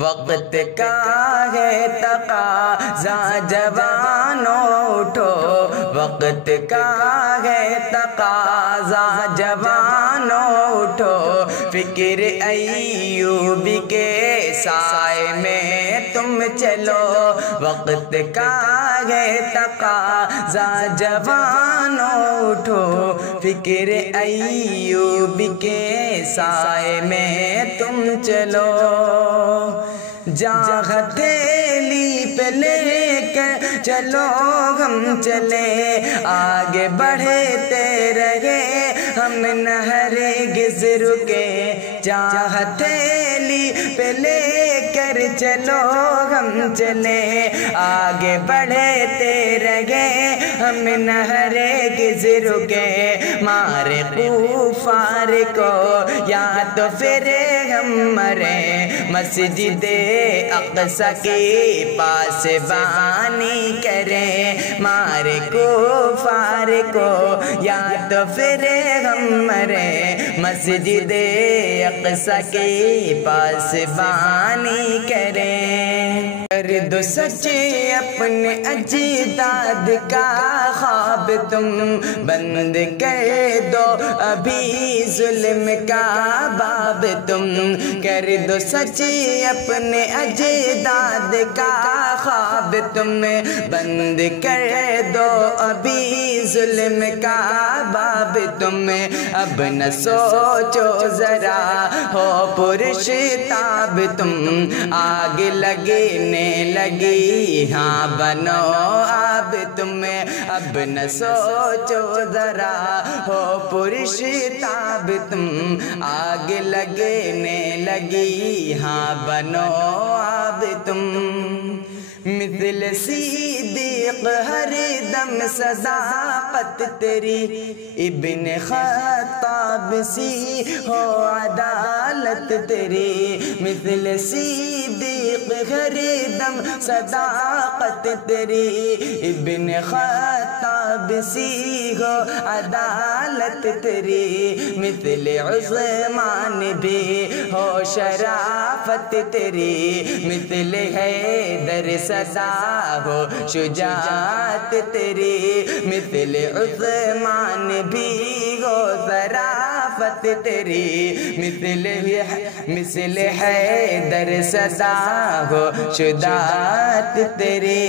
وقت کا ہے تقاضا جوانوں اٹھو، وقت کا ہے تقاضا جوانوں اٹھو، فکر ایوب کے سائے میں تم چلو، وقت کا ہے تقاضا جوانوں اٹھو، فکر ایوب کے سائے میں تم چلو، جہاں ہتھیلی پہ لے کر چلو ہم چلے، آگے بڑھتے رہے ہم نہ ہرگز رکے، جہاں ہتھیلی پہ لے کر چلو ہم چلے، آگے بڑھتے رہے ہم نہ ہرگز رکے، مارے کفار کو یا تو پھر ہم مرے، مسجد اقصی کے پاس بانی کریں، مارے کفار کو یا تو پھر ہم مرے، مسجد اقصی کے پاس بانی کریں، کر دو سچے اپنے اجداد کا خواب تم، بند کر دو ابھی ظلم کا باب تم، کر دو سچے اپنے اجداد کا خواب تم، بند کر دو ابھی ظلم کا باب تم، اب نہ سوچو ذرا ہو پرشتاب تم، آگ لگنے لگی ہاں بنو آب تم، اب نہ سوچو ذرا ہو پرشتاب تم، آگ لگنے لگی ہاں بنو آب تم، مثل صدیق ہر دم صداقت تیری، ابن خطاب سی ہو عدالت تیری، مثل صدیق ہر دم صداقت تیری، ابن خطاب سی ہو عدالت تیری، مثل عثمان بھی ہو شرافت تیری، مثل حیدر صدا ہو شجاعت تیری، مثل عثمان بھی ہو شرافت تیری، مثل حیدر صدا ہو شجاعت تیری،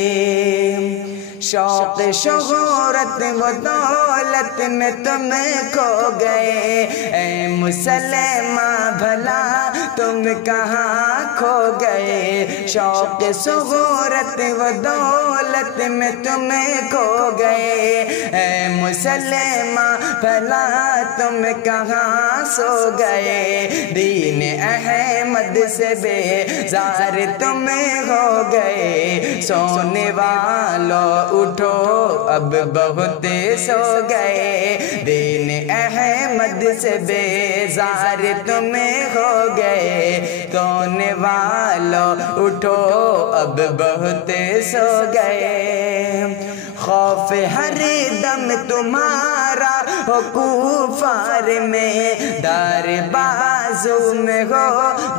شوق شہرت و دولت میں تم کھو گئے، اے مسلماں بھلا تم کہاں کھو گئے، شوق شہرت و دولت میں تم کھو گئے، اے مسلماں بھلا تم کہاں سو گئے، دین احمد سے بیزار تم ہو گئے، سونے والوں اٹھو اب بہت سو گئے، دین احمد سے بیزار تم ہو گئے، سونے والوں اٹھو اب بہت سو گئے، خوف ہر دم تمہارا ہو کفار میں، دار بازو میں ہو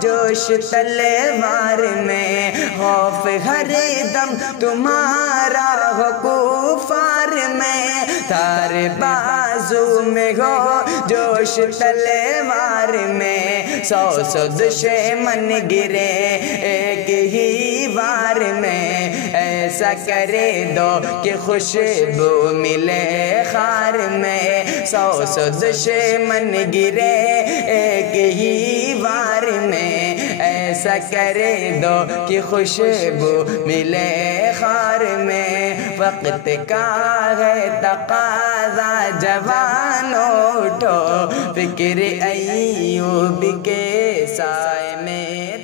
جوش تلوار میں، خوف ہر دم تمہارا ہو کفار میں، دار بازو میں ہو جوش تلوار میں، سو سو دشمن گرے ایک ہی بار میں، ایسا کرے دو کہ خوشبو ملے خار میں، سو سو دشمن گرے ایک ہی بار میں، ایسا کرے دو کہ خوشبو ملے خار میں، وقت کا ہے تقاضا جوانوں اٹھو، فکر ایوب کے سائے میں